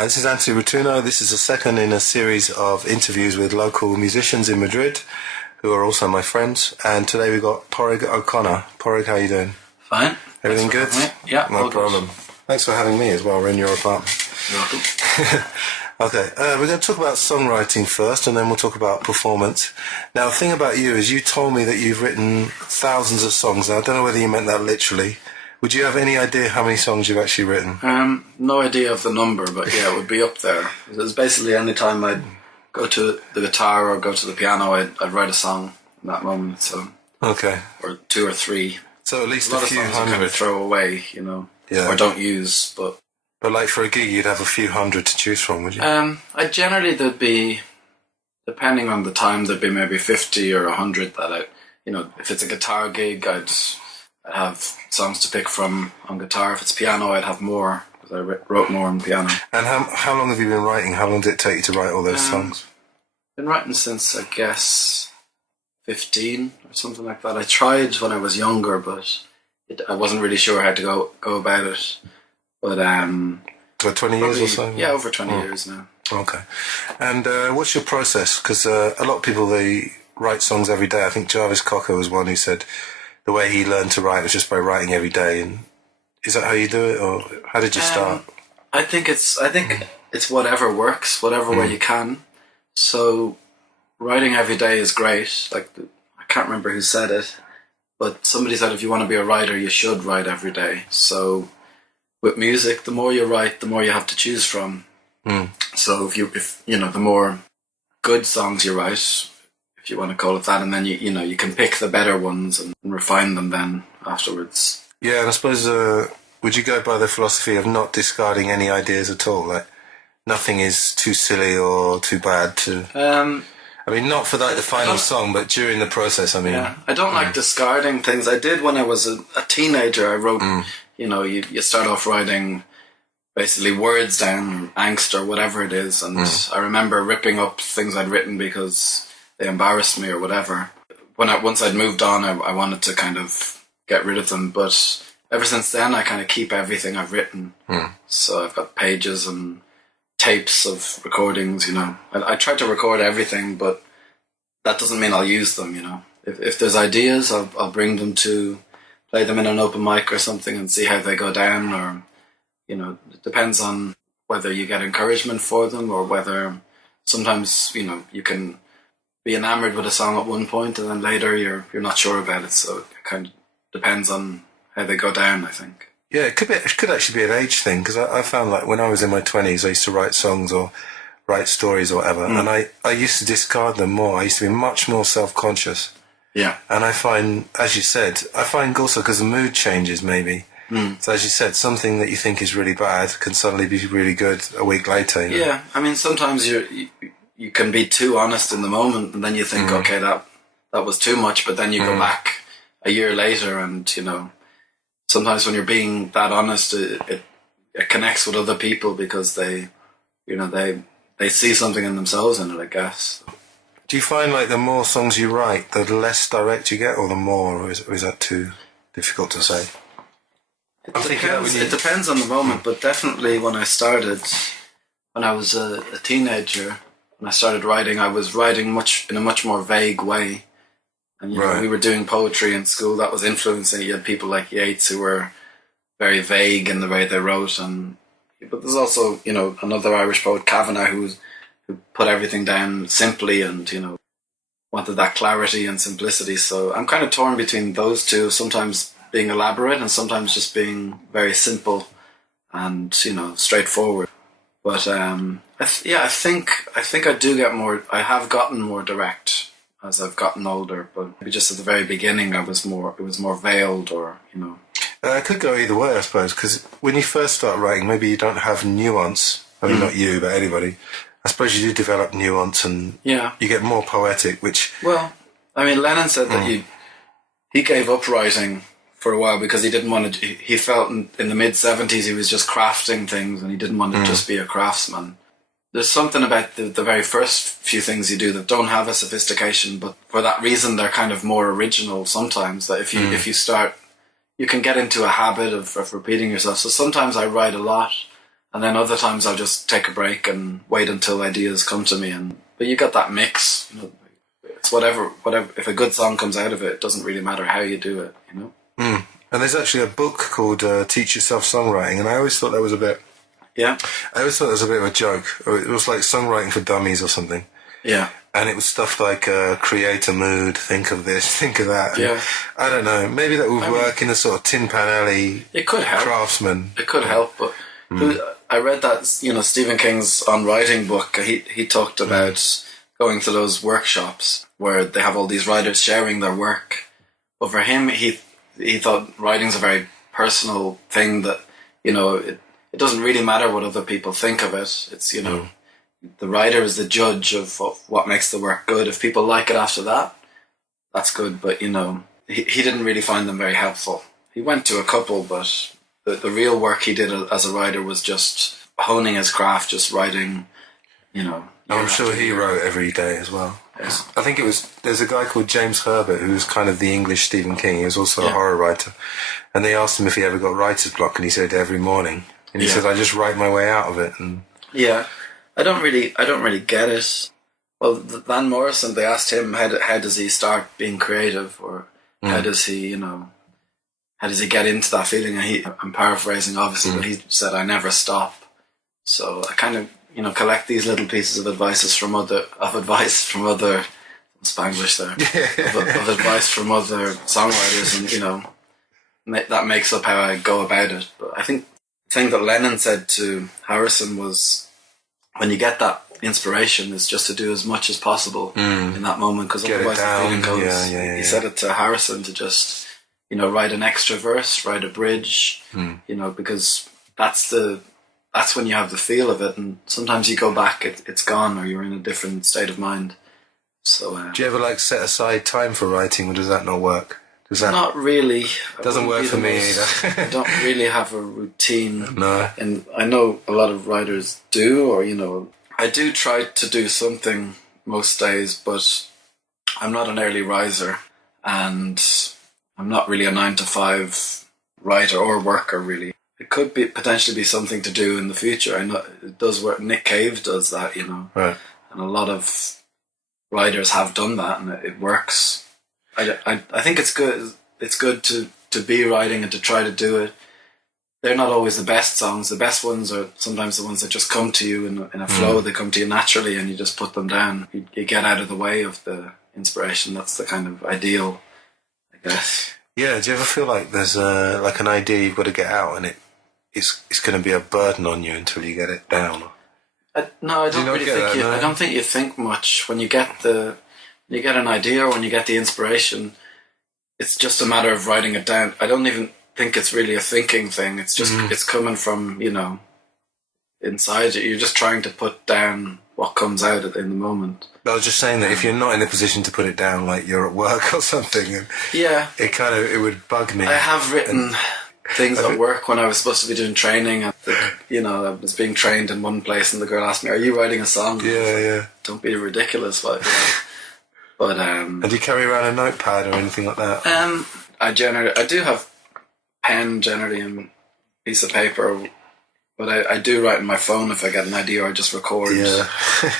This is Antony Rotunno. This is the second in a series of interviews with local musicians in Madrid, who are also my friends. And today we've got Padraig O'Connor. Padraig, how are you doing? Fine. Everything good? Yeah, no problem. Good. Thanks for having me as well. We're in your apartment. You're welcome. Okay, we're going to talk about songwriting first, and then we'll talk about performance. Now, the thing about you is you told me that you've written thousands of songs. Now, I don't know whether you meant that literally. Would you have any idea how many songs you've actually written? No idea of the number, but yeah, it would be up there. It was basically any time I'd go to the guitar or go to the piano, I'd write a song in that moment. So okay, or two or three. So at least a lot a few of songs hundred. I kind of throw away, you know, yeah, or don't use. But like for a gig, you'd have a few hundred to choose from, would you? I generally there'd be, depending on the time, there'd be maybe 50 or 100 that I, you know, if it's a guitar gig, I'd have songs to pick from on guitar. If it's piano, I'd have more, because I wrote more on piano. And how long have you been writing? How long did it take you to write all those songs? Been writing since, I guess, 15 or something like that. I tried when I was younger, but I wasn't really sure how to go about it. But for 20 years or so? Yeah, over 20 years now. Okay. And what's your process? Because a lot of people, they write songs every day. I think Jarvis Cocker was one who said the way he learned to write was just by writing every day. And is that how you do it, or how did you start? I think it's whatever works, whatever way you can. So writing every day is great. Like, I can't remember who said it, but somebody said if you want to be a writer, you should write every day. So with music, the more you write, the more you have to choose from. So if you know, the more good songs you write, if you want to call it that, and then you know, you can pick the better ones and refine them then afterwards. Yeah, and I suppose would you go by the philosophy of not discarding any ideas at all? Like, nothing is too silly or too bad to. I mean, not for like the final song, but during the process. I mean, yeah, I don't like discarding things. I did when I was a teenager. I wrote, you know, you start off writing basically words down, angst or whatever it is, and I remember ripping up things I'd written because they embarrassed me or whatever. Once I'd moved on, I wanted to kind of get rid of them, but ever since then I kind of keep everything I've written. So I've got pages and tapes of recordings, you know. I try to record everything, but that doesn't mean I'll use them, you know. If there's ideas, I'll bring them to play them in an open mic or something and see how they go down, or, you know, it depends on whether you get encouragement for them or whether sometimes, you know, you can be enamored with a song at one point and then later you're not sure about it. So it kind of depends on how they go down, I think. Yeah, it could actually be an age thing, because I found, like, when I was in my 20s, I used to write songs or write stories or whatever, and I used to discard them more. I used to be much more self-conscious. Yeah. And I find, as you said, also because the mood changes maybe. So as you said, something that you think is really bad can suddenly be really good a week later. You know? Yeah, I mean, sometimes you can be too honest in the moment, and then you think, okay, that was too much, but then you go back a year later and, you know, sometimes when you're being that honest, it connects with other people because they see something in themselves in it, I guess. Do you find, like, the more songs you write, the less direct you get, or the more, or is that too difficult to say? It depends on the moment, but definitely when I was a teenager, when I started writing, I was writing in a much more vague way. And, you know, we were doing poetry in school that was influencing. You had people like Yeats who were very vague in the way they wrote. But there's also, you know, another Irish poet, Kavanagh, who put everything down simply and, you know, wanted that clarity and simplicity. So I'm kind of torn between those two, sometimes being elaborate and sometimes just being very simple and, you know, straightforward. But I think I do get more. I have gotten more direct as I've gotten older, but maybe just at the very beginning, it was more veiled, or, you know. It could go either way, I suppose, because when you first start writing, maybe you don't have nuance. I mean, not you, but anybody. I suppose you do develop nuance, and you get more poetic, which. Well, I mean, Lennon said that he gave up writing for a while because he didn't want to. He felt in the mid-70s he was just crafting things, and he didn't want to just be a craftsman. There's something about the very first few things you do that don't have a sophistication, but for that reason they're kind of more original sometimes, that if you start, you can get into a habit of repeating yourself. So sometimes I write a lot And then other times I'll just take a break and wait until ideas come to me. But you got that mix, you know. It's whatever. If a good song comes out of it, it doesn't really matter how you do it, you know. Mm. And there's actually a book called Teach Yourself Songwriting, and I always thought that was a bit... Yeah? I always thought it was a bit of a joke. It was like Songwriting for Dummies or something. Yeah. And it was stuff like create a mood, think of this, think of that. Yeah. I don't know. Maybe that would work in a sort of Tin Pan Alley it could help. Craftsman. It could help, but I read that, you know, Stephen King's On Writing book. He talked about going to those workshops where they have all these writers sharing their work. But for him, he thought writing's a very personal thing that, you know, it doesn't really matter what other people think of it. It's, you know, the writer is the judge of what makes the work good. If people like it after that, that's good. But, you know, he didn't really find them very helpful. He went to a couple, but the real work he did as a writer was just honing his craft, just writing, you know. I'm sure he wrote every day as well. Yeah. I think there's a guy called James Herbert who's kind of the English Stephen King. He was also a horror writer. And they asked him if he ever got writer's block, and he said every morning. And he said, I just write my way out of it. And yeah. I don't really get it. Well, Van Morrison, they asked him how does he start being creative, or how does he, you know, how does he get into that feeling? And I'm paraphrasing obviously, but he said, I never stop. So I kind of, you know, collect these little pieces of advice from other Spanglish there, of advice from other songwriters, and, you know, that makes up how I go about it. But I think the thing that Lennon said to Harrison was, when you get that inspiration, is just to do as much as possible in that moment, because otherwise the feeling goes. He said it to Harrison to just, you know, write an extra verse, write a bridge, you know, because that's when you have the feel of it, and sometimes you go back, it's gone, or you're in a different state of mind. So, do you ever set aside time for writing, or does that not work? Not really. Doesn't work for me either. I don't really have a routine. No. And I know a lot of writers do, or, you know, I do try to do something most days, but I'm not an early riser, and I'm not really a 9-to-5 writer or worker, really. It could potentially be something to do in the future. I know it does work. Nick Cave does that, you know. Right. And a lot of writers have done that, and it works. I think it's good. It's good to be writing and to try to do it. They're not always the best songs. The best ones are sometimes the ones that just come to you in a flow. They come to you naturally, and you just put them down. You get out of the way of the inspiration. That's the kind of ideal, I guess. Yeah. Do you ever feel like there's an idea you've got to get out, and it's going to be a burden on you until you get it down? No, I don't really think you. I don't think you think much when you get an idea, or when you get the inspiration. It's just a matter of writing it down. I don't even think it's really a thinking thing. It's just it's coming from, you know, inside you. You're just trying to put down what comes out in the moment. I was just saying that if you're not in a position to put it down, like you're at work or something, and it would bug me. I have written things at work when I was supposed to be doing training, and you know, I was being trained in one place, and the girl asked me, "Are you writing a song?" Yeah. Don't be ridiculous, but. But and do you carry around a notepad or anything like that? I do have pen generally and a piece of paper, but I do write on my phone if I get an idea, or I just record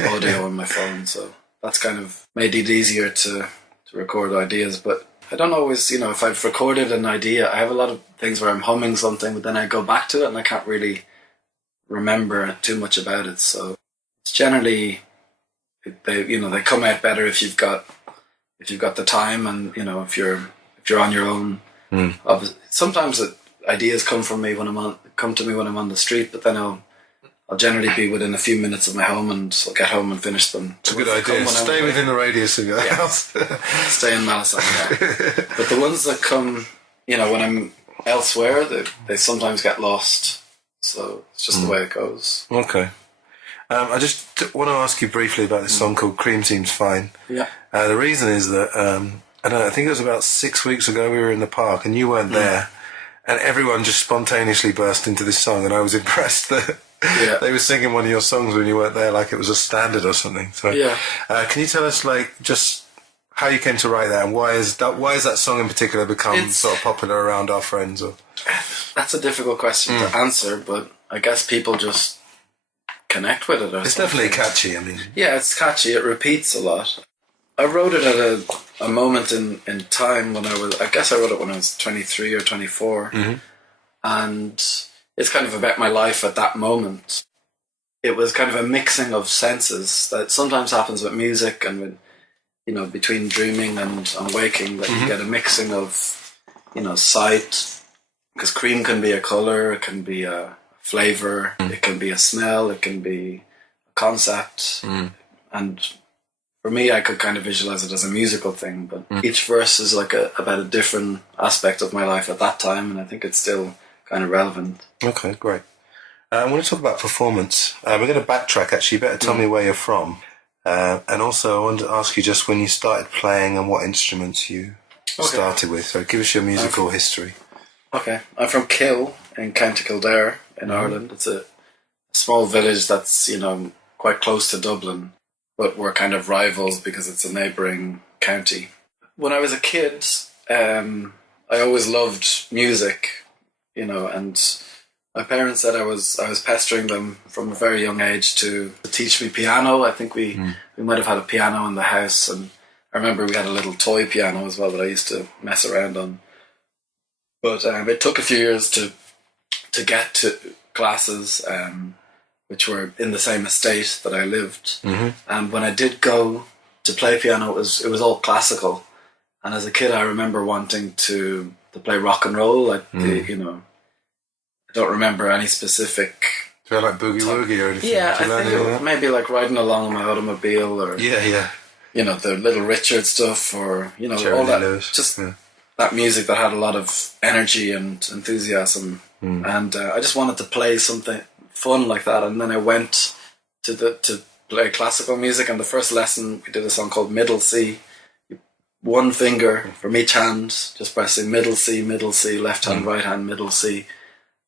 audio on my phone. So that's kind of made it easier to record ideas. But I don't always, you know, if I've recorded an idea, I have a lot of things where I'm humming something, but then I go back to it and I can't really remember too much about it. So it's generally. They come out better if you've got the time, and, you know, if you're on your own. Sometimes ideas come to me when I'm on the street, but then I'll generally be within a few minutes of my home, and I'll get home and finish them. It's a good idea. Stay within the radius of your house. Stay in Malison. Yeah. But the ones that come, you know, when I'm elsewhere, they sometimes get lost. So it's just the way it goes. Okay. I just want to ask you briefly about this song called Cream Seems Fine. Yeah. The reason is that, I think it was about 6 weeks ago we were in the park and you weren't there, and everyone just spontaneously burst into this song, and I was impressed that they were singing one of your songs when you weren't there, like it was a standard or something. So, can you tell us, just how you came to write that, and why is that song in particular become sort of popular around our friends? Or? That's a difficult question to answer, but I guess people just connect with it. It's definitely catchy. I mean, yeah, it's catchy. It repeats a lot. I wrote it at a moment in time when I guess I wrote it when I was 23 or 24. And it's kind of about my life at that moment. It was kind of a mixing of senses that sometimes happens with music and with, between dreaming and waking, that you get a mixing of, sight, because cream can be a colour, it can be a flavour, it can be a smell, it can be a concept. And for me, I could kind of visualize it as a musical thing, but each verse is like about a different aspect of my life at that time, and I think it's still kind of relevant. Okay, great. I want to talk about performance. We're going to backtrack, actually. You better tell me where you're from. And also, I wanted to ask you just when you started playing and what instruments you started with. So give us your musical history. Okay. I'm from Kill in County Kildare in Ireland. It's a small village that's, quite close to Dublin, but we're kind of rivals because it's a neighbouring county. When I was a kid, I always loved music, and my parents said I was pestering them from a very young age to teach me piano. I think we might have had a piano in the house, and I remember we had a little toy piano as well that I used to mess around on. But it took a few years to get to classes, which were in the same estate that I lived. And when I did go to play piano, it was all classical. And as a kid, I remember wanting to play rock and roll, like I don't remember any specific. Do you like boogie woogie or anything? Yeah, I think it was maybe like riding along in my automobile, or the Little Richard stuff, or all that. Lewis. Just that music that had a lot of energy and enthusiasm, and I just wanted to play something fun like that. And then I went to play classical music, and the first lesson we did a song called Middle C. One finger from each hand, just pressing middle C, left hand, right hand, middle C.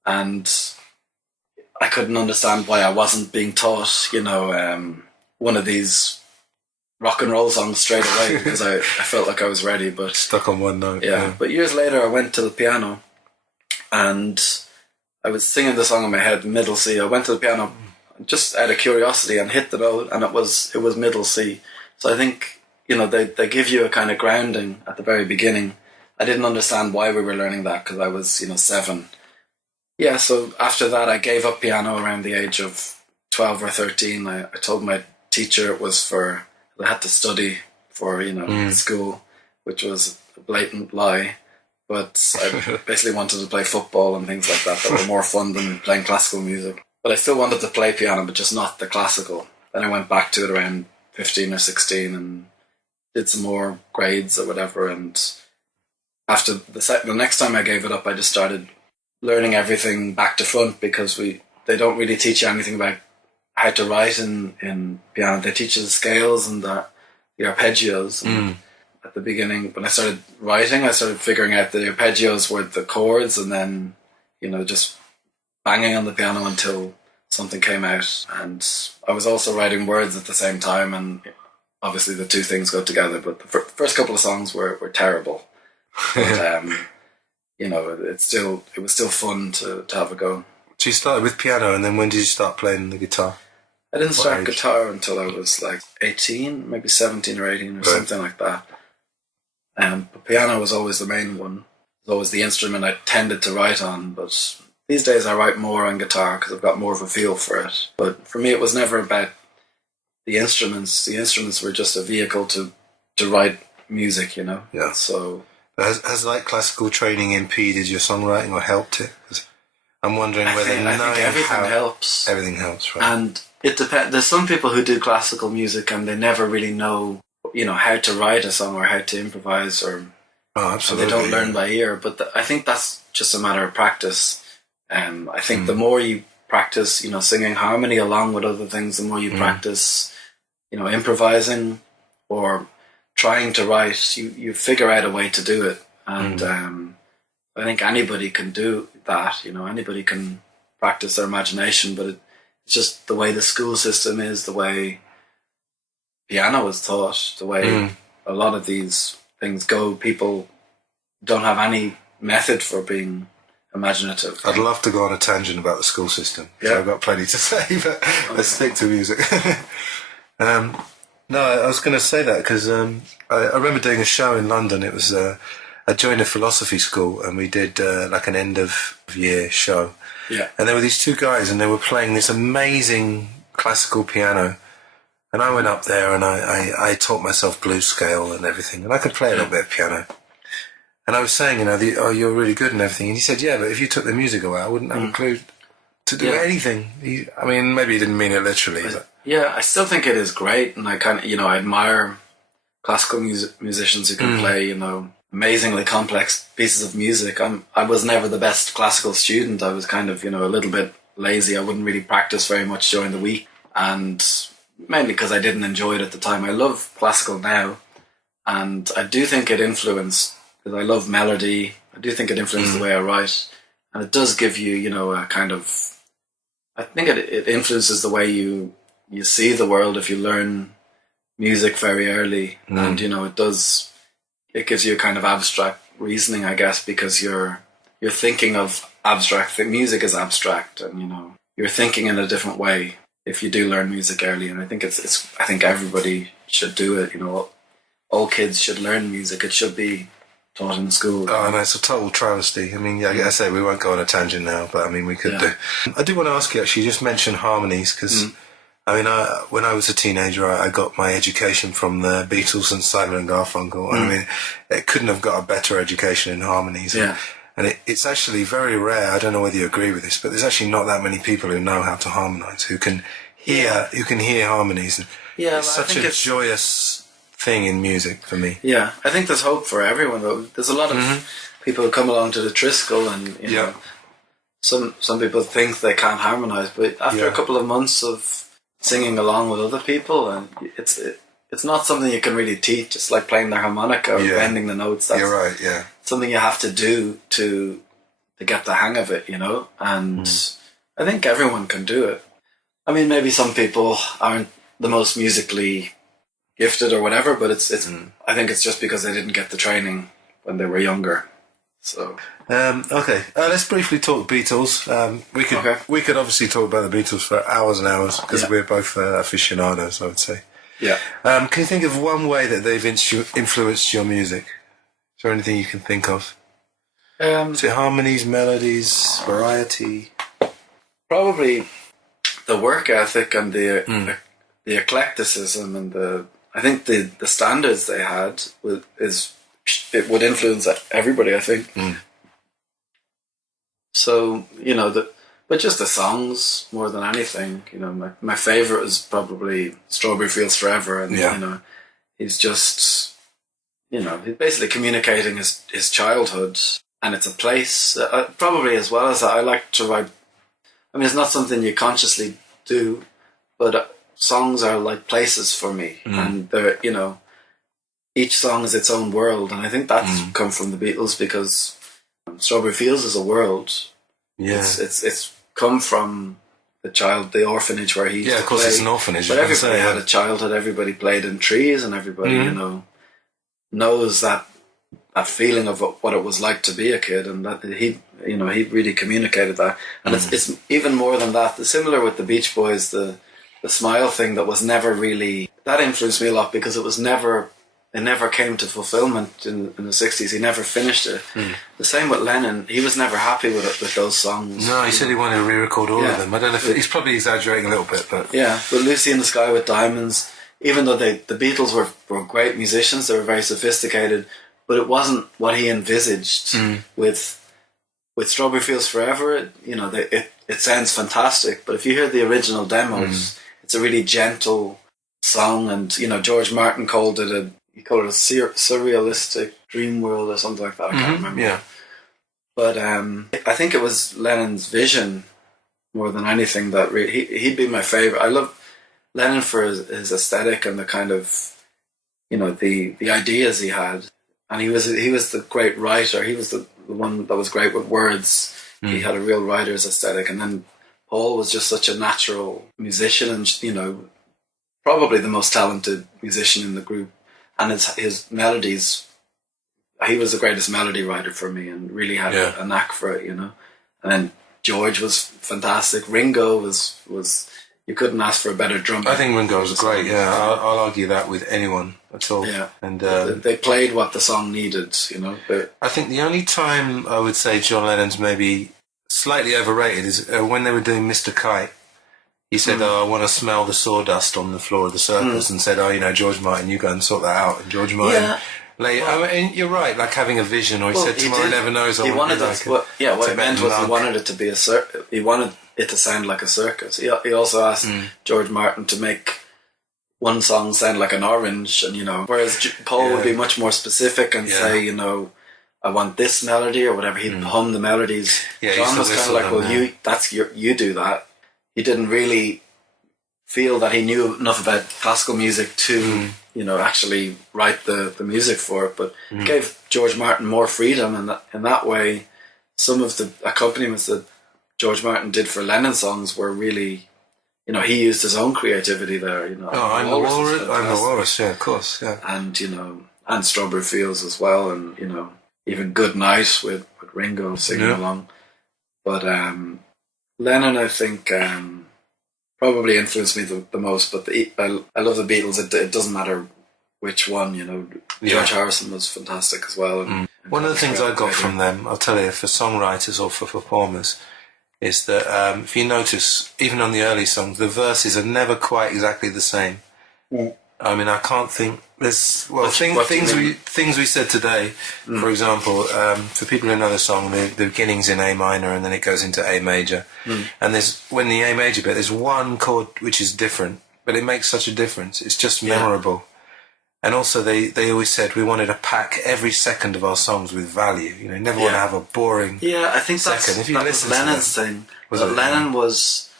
And I couldn't understand why I wasn't being taught, one of these rock and roll songs straight away, because I felt like I was ready, but stuck on one note. Yeah, but years later I went to the piano and I was singing the song in my head, middle C. I went to the piano just out of curiosity and hit the note, and it was middle C. So I think, they give you a kind of grounding at the very beginning. I didn't understand why we were learning that because I was, 7. Yeah, so after that I gave up piano around the age of 12 or 13. I told my teacher it was for, I had to study for, school, which was a blatant lie. But I basically wanted to play football and things like that were more fun than playing classical music. But I still wanted to play piano, but just not the classical. Then I went back to it around 15 or 16 and did some more grades or whatever. And after the next time I gave it up, I just started learning everything back to front, because they don't really teach you anything about how to write in piano. They teach you the scales and the arpeggios. And at the beginning, when I started writing, I started figuring out the arpeggios were the chords, and then, just banging on the piano until something came out. And I was also writing words at the same time, and obviously the two things go together. But the first couple of songs were terrible. But, it was still fun to have a go. So you started with piano, and then when did you start playing the guitar? I didn't start guitar until I was like 18, maybe 17 or 18 or something like that. But piano was always the main one. It was always the instrument I tended to write on, but these days I write more on guitar because I've got more of a feel for it. But for me, it was never about the instruments. The instruments were just a vehicle to write music, Yeah. So Has like classical training impeded your songwriting or helped it? 'Cause I'm wondering whether I think everything helps. Everything helps, right? And it depends. There's some people who do classical music and they never really know, how to write a song or how to improvise, or absolutely, they don't learn by ear. But I think that's just a matter of practice. I think the more you practice, singing harmony along with other things, the more you practice, improvising or trying to write, you figure out a way to do it. And I think anybody can do that. Anybody can practice their imagination, but it's just the way the school system is, the way piano is taught, the way a lot of these things go. People don't have any method for being imaginative. I'd love to go on a tangent about the school system. So I've got plenty to say, but let's stick to music. No, I was going to say that because I remember doing a show in London. It was I joined a philosophy school, and we did like an end of year show. Yeah. And there were these two guys, and they were playing this amazing classical piano. And I went up there, and I taught myself blues scale and everything, and I could play a little bit of piano. And I was saying, you're really good and everything. And he said, yeah, but if you took the music away, I wouldn't have a clue to do anything. I mean, maybe he didn't mean it literally. But. Yeah, I still think it is great. And I kind of, I admire classical musicians who can play, amazingly complex pieces of music. I was never the best classical student. I was kind of, a little bit lazy. I wouldn't really practice very much during the week. And mainly because I didn't enjoy it at the time. I love classical now. And I do think it influenced, because I love melody. I do think it influenced the way I write. And it does give you, a kind of, I think it influences the way you see the world if you learn music very early. And, it gives you a kind of abstract reasoning, I guess, because you're thinking of abstract, music is abstract, and, you're thinking in a different way if you do learn music early. And I think I think everybody should do it, all kids should learn music. It should be taught in school. Oh, no, it's a total travesty. I mean, I say we won't go on a tangent now, but I mean, we could do. I do want to ask you, actually, you just mentioned harmonies, because, I mean, when I was a teenager, I got my education from the Beatles and Simon and Garfunkel. I mean, it couldn't have got a better education in harmonies. Yeah. And it's actually very rare, I don't know whether you agree with this, but there's actually not that many people who know how to harmonise, who can hear harmonies. And it's such a joyous thing in music for me. Yeah, I think there's hope for everyone, though. There's a lot of people who come along to the Triskel, and some people think they can't harmonise, but after a couple of months of singing along with other people, and it's not something you can really teach. It's like playing the harmonica or bending the notes. That's You're right, yeah. something you have to do to get the hang of it, and I think everyone can do it. I mean, maybe some people aren't the most musically gifted or whatever, but it's I think it's just because they didn't get the training when they were younger. So okay, let's briefly talk Beatles. We could obviously talk about the Beatles for hours and hours, because we're both aficionados, I would say. Yeah. Can you think of one way that they've influenced your music? Is there anything you can think of? Is it harmonies, melodies, variety? Probably the work ethic and the eclecticism and I think the standards they had it would influence everybody, I think. So, but just the songs more than anything. My favourite is probably Strawberry Fields Forever, and he's just, he's basically communicating his childhood, and it's a place. Probably as well as that, I like to write. I mean, it's not something you consciously do, but songs are like places for me, and they're, each song is its own world, and I think that's come from the Beatles, because Strawberry Fields is a world. Yeah, it's come from the orphanage where he used to of course play. It's an orphanage. But everybody had a childhood. Everybody played in trees, and everybody knows that feeling of what it was like to be a kid, and that he really communicated that. And it's even more than that. Similar with the Beach Boys, the Smile thing that was never really, that influenced me a lot, because it never came to fulfillment in the 60s. He never finished it. The same with Lennon. He was never happy with those songs. No, he said he wanted to re-record all of them. I don't know if he's probably exaggerating a little bit, but but Lucy in the Sky with Diamonds, even though the Beatles were great musicians, they were very sophisticated, but it wasn't what he envisaged. With Strawberry Fields Forever, it sounds fantastic, but if you hear the original demos, it's a really gentle song, and George Martin called it a surrealistic dream world or something like that. I can't remember. Yeah, but I think it was Lennon's vision more than anything that he'd be my favorite. I love Lennon for his aesthetic and the kind of the ideas he had, and he was the great writer. He was the one that was great with words. He had a real writer's aesthetic, and then Paul was just such a natural musician, and probably the most talented musician in the group. And his melodies, he was the greatest melody writer for me, and really had a knack for it. And then George was fantastic. Ringo was you couldn't ask for a better drummer. I think Ringo was great. Yeah, I'll argue that with anyone at all. Yeah, and they played what the song needed. You know, I think the only time I would say John Lennon's maybe slightly overrated is when they were doing Mr. Kite. He said, "Oh, I want to smell the sawdust on the floor of the circus," and said, "Oh, you know, George Martin, you go and sort that out." And George Martin. Yeah. Later, I mean, you're right. Like having a vision, or he said, "Tomorrow never knows." He wanted it. What it meant was he wanted it to be he wanted it to sound like a circus. He also asked George Martin to make one song sound like an orange, and you know, whereas Paul would be much more specific and say, you know, I want this melody or whatever. He'd hum the melodies. Yeah, John was kind of like, well, you do that. He didn't really feel that he knew enough about classical music to, you know, actually write the music for it, but gave George Martin more freedom, and in that way, some of the accompaniments that George Martin did for Lennon songs were really, you know, he used his own creativity there. You know, I'm the Walrus, yeah, of course, yeah, and you know, and Strawberry Fields as well, and you know, even Good Night with Ringo singing along, but Lennon, I think. Probably influenced me the most, but I love the Beatles. It doesn't matter which one, you know. George Harrison was fantastic as well. And one of the things I got from them, I'll tell you, for songwriters or for performers, is that if you notice, even on the early songs, the verses are never quite exactly the same. I mean, I can't think. There's things we said today. For example, for people who know the song, the beginning's in A minor and then it goes into A major. And when the A major bit, there's one chord which is different, but it makes such a difference. It's just memorable. And also, they always said we wanted to pack every second of our songs with value. You know, never want to have a boring. Yeah, I think second. If you that listen was Lennon's thing. Lennon was.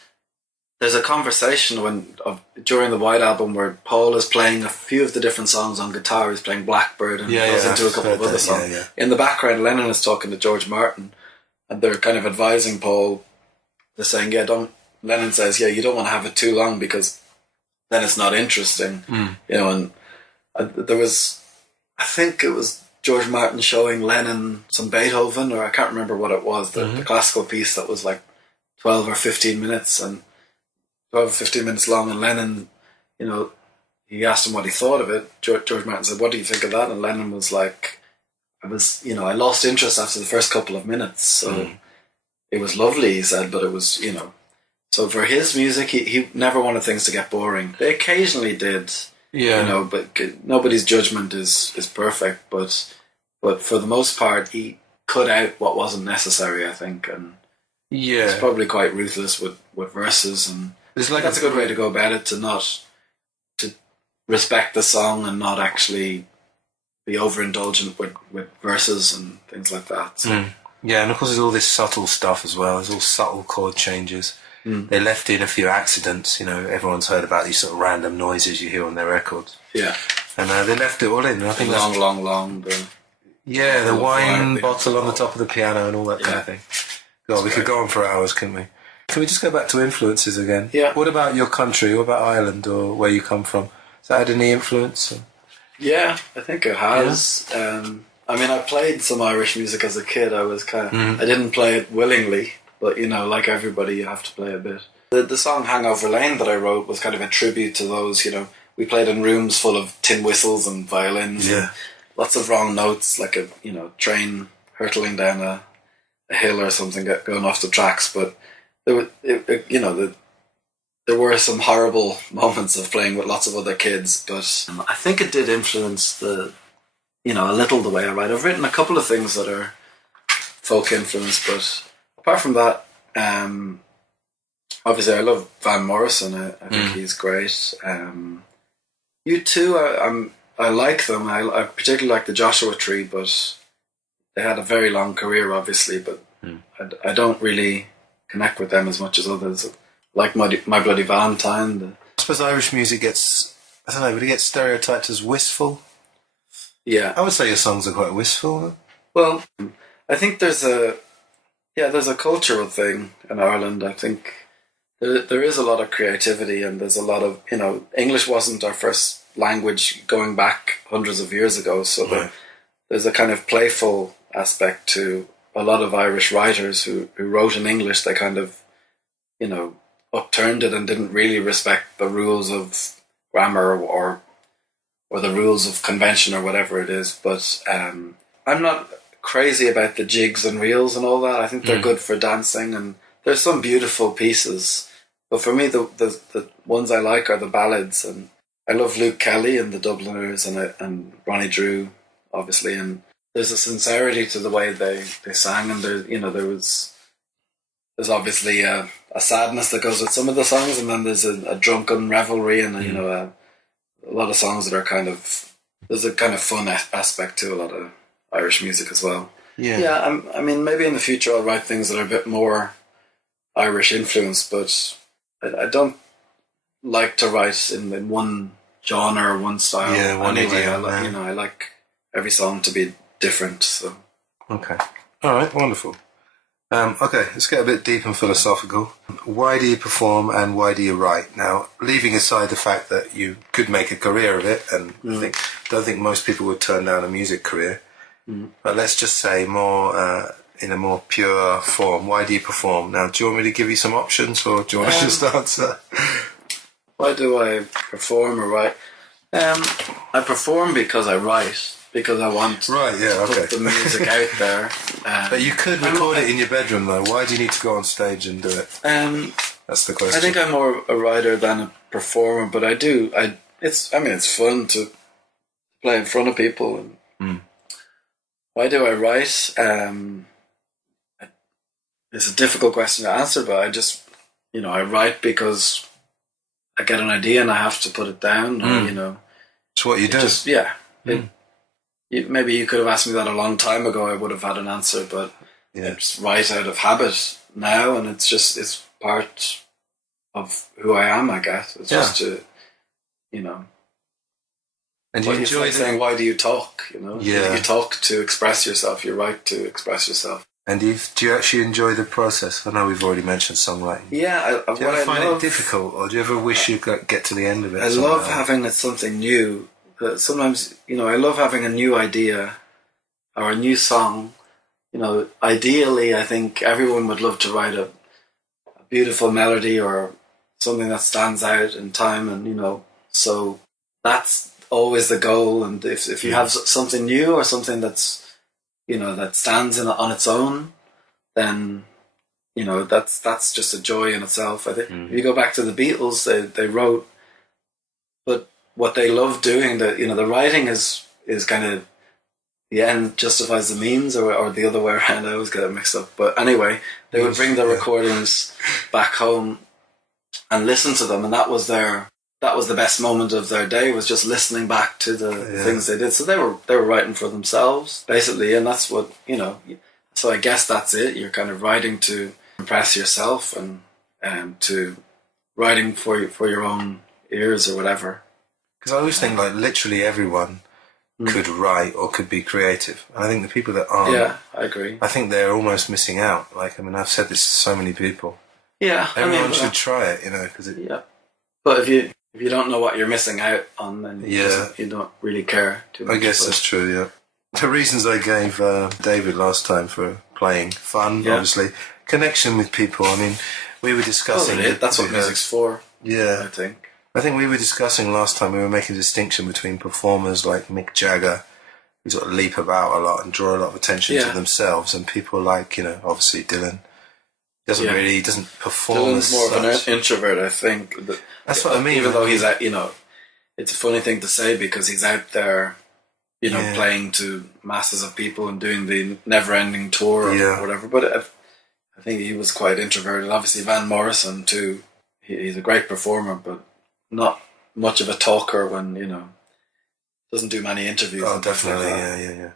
There's a conversation during the White Album where Paul is playing a few of the different songs on guitar. He's playing Blackbird and goes into a couple of other songs. In the background, Lennon is talking to George Martin, and they're kind of advising Paul. They're saying, Lennon says, you don't want to have it too long because then it's not interesting. You know, and there was, I think it was George Martin showing Lennon some Beethoven, or I can't remember what it was, the classical piece that was like 12 or 15 minutes, and 12 or 15 minutes long, and Lennon, you know, he asked him what he thought of it. George Martin said, "What do you think of that?" And Lennon was like, I lost interest after the first couple of minutes. So it was lovely, he said, but it was, you know. So for his music, he never wanted things to get boring. They occasionally did, you know, but nobody's judgment is perfect. But for the most part, he cut out what wasn't necessary, I think. And it's probably quite ruthless with verses, and that's a good way to go about it, to respect the song and not actually be overindulgent with verses and things like that. So. Yeah, and of course there's all this subtle stuff as well. There's all subtle chord changes. They left in a few accidents. You know, everyone's heard about these sort of random noises you hear on their records. Yeah. And they left it all in. And I think long. The wine bottle on the top of the piano and all that kind of thing. God, we could go on for hours, couldn't we? Can we just go back to influences again? Yeah. What about your country? What about Ireland, or where you come from? Has that had any influence? Yeah, I think it has. Yeah. I mean, I played some Irish music as a kid. I was kind of, I didn't play it willingly, but you know, like everybody, you have to play a bit. The song Hangover Lane that I wrote was kind of a tribute to those, you know, we played in rooms full of tin whistles and violins and lots of wrong notes, like a, you know, train hurtling down a hill or something going off the tracks, but there were some horrible moments of playing with lots of other kids, but I think it did influence a little the way I write. I've written a couple of things that are folk influenced, but apart from that, obviously I love Van Morrison. I think he's great. U2, I like them. I particularly like the Joshua Tree, but they had a very long career, obviously, but I don't really connect with them as much as others. Like My Bloody Valentine. I suppose Irish music gets, I don't know, would it get stereotyped as wistful? Yeah. I would say your songs are quite wistful. Well, I think there's a cultural thing in Ireland. I think there is a lot of creativity, and there's a lot of, you know, English wasn't our first language going back hundreds of years ago, so there's a kind of playful aspect to a lot of Irish writers who wrote in English, they kind of, upturned it and didn't really respect the rules of grammar or the rules of convention or whatever it is. But I'm not crazy about the jigs and reels and all that. I think they're good for dancing, and there's some beautiful pieces. But for me, the ones I like are the ballads, and I love Luke Kelly and the Dubliners and Ronnie Drew, obviously, and there's a sincerity to the way they sang, and there's obviously a sadness that goes with some of the songs, and then there's a drunken revelry, and a lot of songs that are there's a kind of fun aspect to a lot of Irish music as well. Yeah. I mean, maybe in the future I'll write things that are a bit more Irish influenced, but I don't like to write in one genre or one style. Yeah, one anyway. idiom, I like every song to be different. So okay, all right, wonderful. Okay, let's get a bit deep and philosophical. Why do you perform and why do you write? Now, leaving aside the fact that you could make a career of it, and don't think most people would turn down a music career, but let's just say more in a more pure form. Why do you perform? Now, do you want me to give you some options, or do you want to just answer? Why do I perform or write? I perform because I write. Because I want to put the music out there. But you could record it in your bedroom, though. Why do you need to go on stage and do it? That's the question. I think I'm more a writer than a performer, but I do. It's fun to play in front of people. And why do I write? It's a difficult question to answer, but I just, I write because I get an idea and I have to put it down. Or, it's what you do. Maybe you could have asked me that a long time ago. I would have had an answer, but I just write out of habit now, and it's part of who I am, I guess. It's just to, And you enjoy saying, why do you talk? You talk to express yourself. You write to express yourself. And do you actually enjoy the process? I know we've already mentioned songwriting. Yeah. Do you ever find it difficult, or do you ever wish you could get to the end of it? I love having something new. Sometimes, I love having a new idea or a new song. Ideally, I think everyone would love to write a beautiful melody or something that stands out in time, and so that's always the goal. And if you have something new or something that's that stands on its own, then that's just a joy in itself. I think if you go back to the Beatles, they wrote, but what they love doing, the writing is kind of the end justifies the means, or the other way around. I always get it mixed up. But anyway, they would bring the recordings back home and listen to them, and that was the best moment of their day, was just listening back to the things they did. So they were writing for themselves, basically, and that's what so I guess that's it. You're kind of writing to impress yourself and to writing for your own ears or whatever. Because I always think literally everyone could write or could be creative. And I think the people that aren't... Yeah, I agree. I think they're almost missing out. I've said this to so many people. Yeah. Everyone should try it, because it... Yeah. But if you don't know what you're missing out on, then you don't really care too much. I guess that's true, yeah. The reasons I gave David last time for playing, fun, obviously, connection with people. We were discussing... That's what music's for, I think we were discussing last time, we were making a distinction between performers like Mick Jagger, who sort of leap about a lot and draw a lot of attention to themselves, and people like, obviously Dylan. He doesn't perform. Dylan's more of an introvert, I think. That's what I mean. Even though he's out, it's a funny thing to say because he's out there, playing to masses of people and doing the never-ending tour or whatever. But I think he was quite introverted. Obviously, Van Morrison too. He's a great performer, but not much of a talker when, doesn't do many interviews. Oh, definitely, yeah.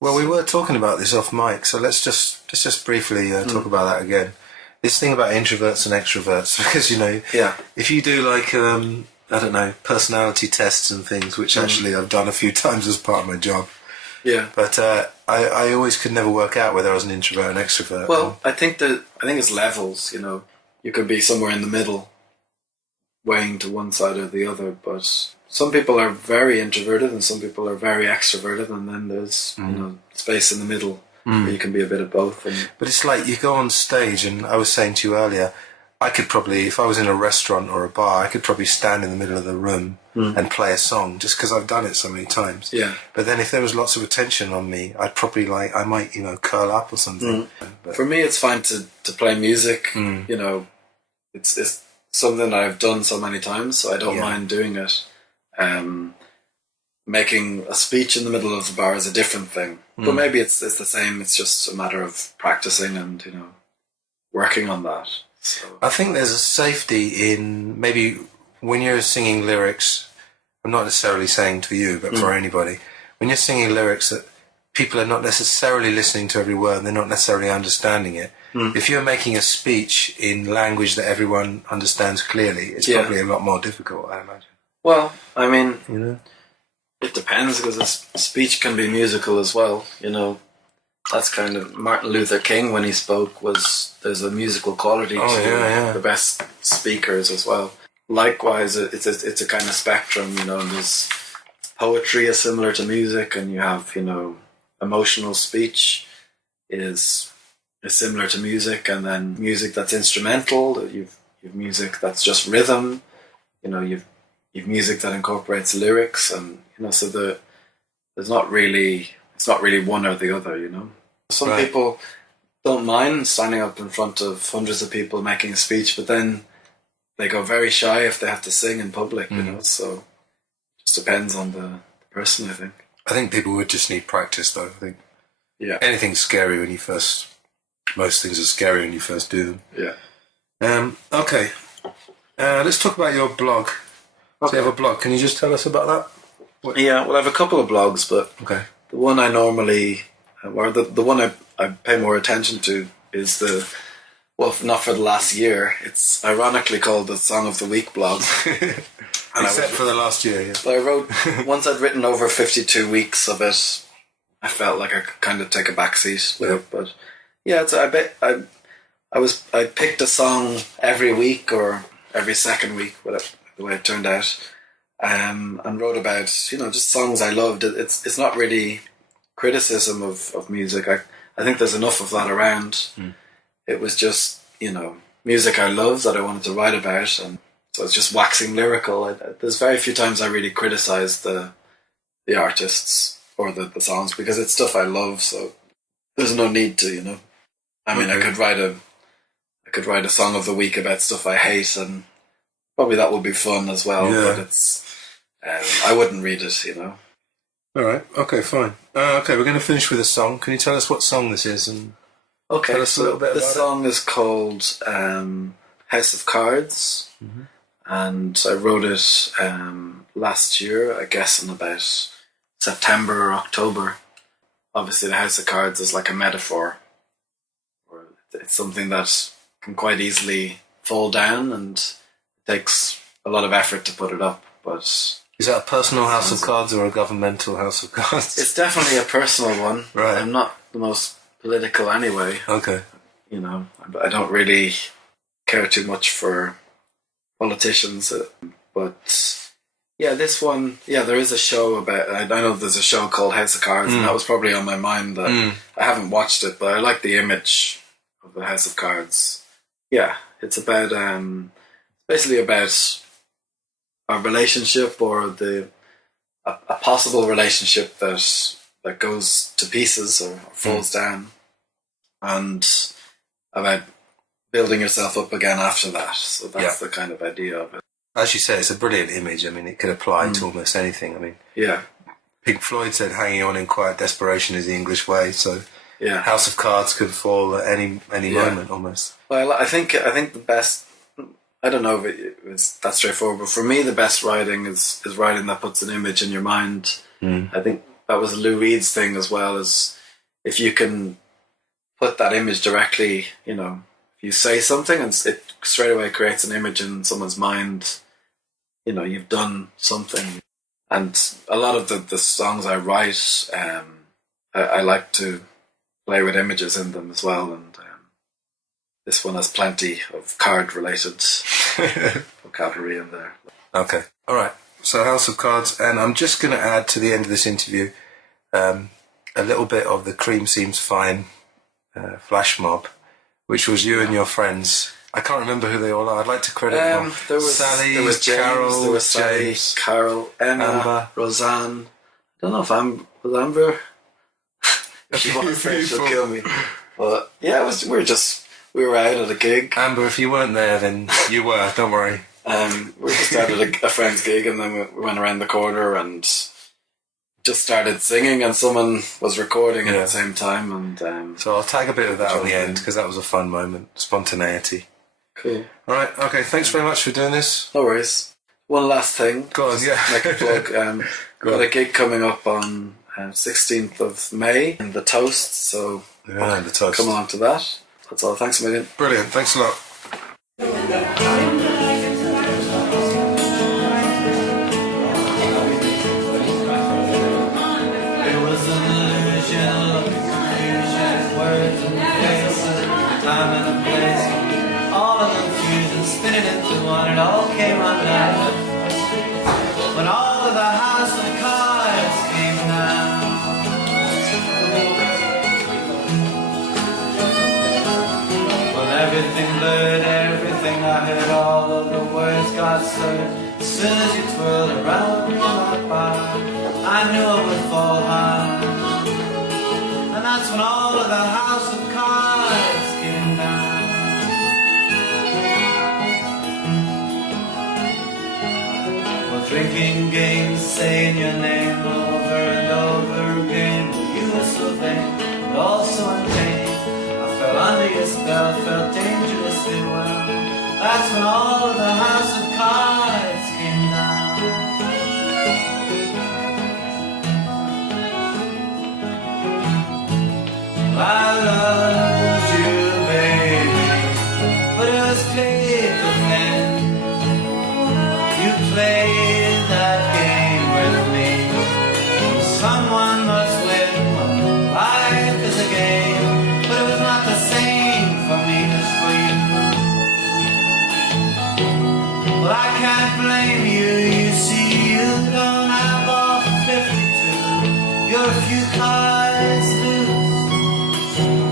Well, we were talking about this off mic, so let's just briefly talk about that again. This thing about introverts and extroverts, because, if you do personality tests and things, which actually I've done a few times as part of my job. Yeah. But I always could never work out whether I was an introvert or an extrovert. Well, I think it's levels, You could be somewhere in the middle, weighing to one side or the other, but some people are very introverted and some people are very extroverted, and then there's space in the middle. where you can be a bit of both. But it's like you go on stage, and I was saying to you earlier, I could probably, if I was in a restaurant or a bar, I could probably stand in the middle of the room and play a song, just because I've done it so many times. Yeah. But then if there was lots of attention on me, I'd probably I might, curl up or something. But for me, it's fine to play music. It's something that I've done so many times, so I don't mind doing it. Making a speech in the middle of the bar is a different thing. But maybe it's the same. It's just a matter of practicing and, working on that. So I think there's a safety in maybe when you're singing lyrics, I'm not necessarily saying to you, but for anybody, when you're singing lyrics that people are not necessarily listening to every word and they're not necessarily understanding it, if you're making a speech in language that everyone understands clearly, it's probably a lot more difficult, I imagine. Well, I mean, it depends, because a speech can be musical as well, That's kind of Martin Luther King, when he spoke, there's a musical quality to the best speakers as well. Likewise, it's a kind of spectrum, and there's poetry is similar to music, and you have, emotional speech is similar to music, and then music that's instrumental, you've music that's just rhythm, you've music that incorporates lyrics, and, so it's not really one or the other, Some people don't mind standing up in front of hundreds of people making a speech, but then they go very shy if they have to sing in public, so it just depends on the person, I think. I think people would just need practice, though. I think anything's scary when most things are scary when you first do them. Yeah. Okay. Let's talk about your blog. Okay. So you have a blog. Can you just tell us about that? Yeah, well, I have a couple of blogs, but the one I normally... Or the one I pay more attention to is not for the last year. It's ironically called the Song of the Week blog. Except for the last year, yeah. But I wrote, once I'd written over 52 weeks of it, I felt like I could kind of take a back seat with it. But yeah, I picked a song every week or every second week, whatever, the way it turned out, and wrote about, just songs I loved. It's not really criticism of music. I think there's enough of that around. It was just, music I love that I wanted to write about, and so it's just waxing lyrical. There's very few times I really criticize the artists or the songs, because it's stuff I love, so there's no need to, I mean, I could write a song of the week about stuff I hate, and probably that would be fun as well, but it's I wouldn't read it, All right. Okay, fine. Okay, we're going to finish with a song. Can you tell us what song this is? And tell us a little bit about it? The song is called House of Cards, and I wrote it last year, I guess in about September or October. Obviously, the House of Cards is like a metaphor. Or it's something that can quite easily fall down, and it takes a lot of effort to put it up, but... Is that a personal house of cards or a governmental house of cards? It's definitely a personal one. Right. I'm not the most political anyway. Okay. I don't really care too much for politicians. But, this one, there is a show about... I know there's a show called House of Cards, and that was probably on my mind. That I haven't watched it, but I like the image of the House of Cards. Yeah, it's about... basically about... a relationship, or a possible relationship that goes to pieces or falls down, and about building yourself up again after that. So that's the kind of idea of it. As you say, it's a brilliant image. I mean, it could apply to almost anything. I mean, Pink Floyd said hanging on in quiet desperation is the English way, so House of Cards could fall at any moment almost. Well, I think the best... I don't know if it was that straightforward, but for me, the best writing is writing that puts an image in your mind. I think that was Lou Reed's thing as well, is if you can put that image directly, if you say something and it straight away creates an image in someone's mind, you've done something. And a lot of the songs I write, I like to play with images in them as well, and this one has plenty of card-related vocabulary in there. Okay. All right. So House of Cards, and I'm just going to add to the end of this interview a a little bit of the Cream Seems Fine flash mob, which was you and your friends. I can't remember who they all are. I'd like to credit them. There was Sally, there was James, Carol, there was Sally, James, Carol, Emma, Amber. Roseanne. I don't know if was Amber. A She few was afraid she'll people. kill me. But yeah, we were out at a gig. Amber, if you weren't there, then you were. Don't worry. We were just out at a friend's gig, and then we went around the corner and just started singing, and someone was recording at Yeah. the same time. And So I'll tag a bit of that on the end because that was a fun moment. Spontaneity. cool. All right. Okay. Thanks very much for doing this. No worries. One last thing. Go on. Yeah. Make a plug. Go Got on. a gig coming up on 16th of May in the Toast, so Yeah, the toast. come along to that. That's all. Thanks a million. Brilliant. Thanks a lot. It was an illusion, confusion, words and faces, time and a place. All of them fused and spinning into one, it all came undone. When all of the house of cards came down. Well, everything blurred, everything I heard, all of the words got slurred. As soon as you twirled around in my bar, I knew it would fall hard. And that's when all of the house of cards came down. Well, drinking games, saying your name over and over again. You were so vain, but also untamed. I fell under your spell, felt dangerously well. That's when all of the house of cards came down. I loved you, baby, but it was paper thin. You played that game with me. Someone must win. Well, life is a game, but it was not the same for me as for you. Well, I can't blame you. You see, you don't have all 52. You're a few cards loose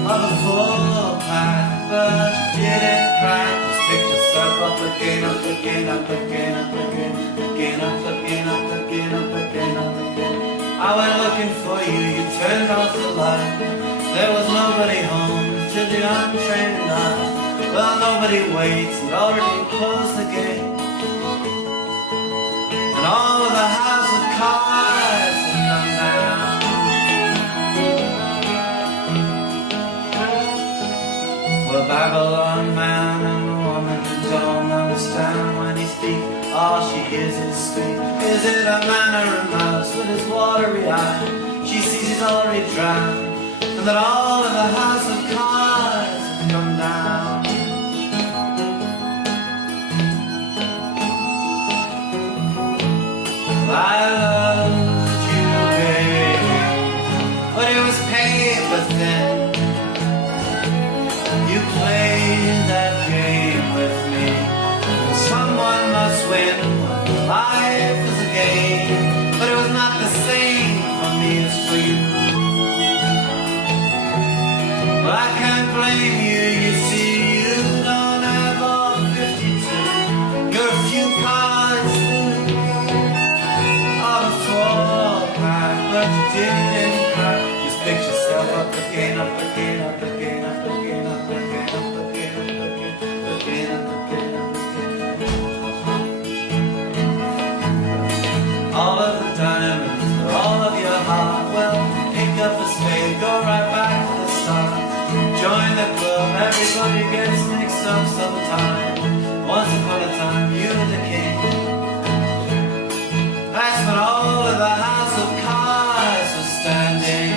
of a full pack, but you didn't crack. Just pick yourself up again, up again, up again, up again, again, up again, up again, up again, up again. I went looking for you, you turned off the light. There was nobody home to the untrained eye. Well, nobody waits, and already closed the gate. And all of the house of cards have come down. Well, Babylon man and the woman don't understand when he speaks. All she hears is squeak. Is it a man or a mouse with his watery eye? She sees he's already drowned, and that all of the house of cards have come down. I loved you, baby, but it was paper thin. You played that game with me. Someone must win. Life is a game, but it was not the same for me as for you. Well, I can't blame you. You see, you don't have all 52. You're a few cards loose of a full pack, but you didn't crack. Just pick yourself up again, up again, up again, up again, up again, up again, up again, up again, up again, up again. All of the diamonds for all of your heart. Well, pick up a spade, go right back to the start. Join the club, everybody gets mixed up sometime. Once upon a time, you were the king. That's when all of the house of cards was standing.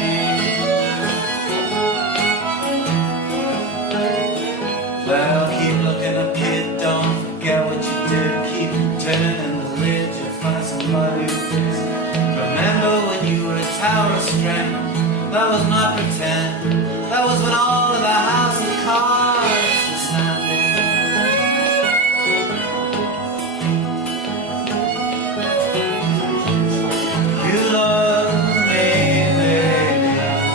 Well, keep looking up, kid, don't forget what you did. Keep turning the lid, you'll find somebody who fits. Remember when you were a tower of strength? That was not pretend. That was when all of the house of cards was standing. You love me, baby,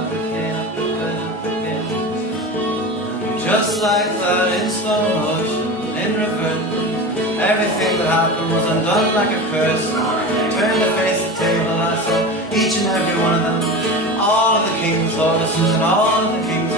of the king of the good of the king. Just like that in slow motion, in reverse, everything that happened was undone like a curse. Turned to face the table, I saw each and every one of them, all of the king's horses and all of the king's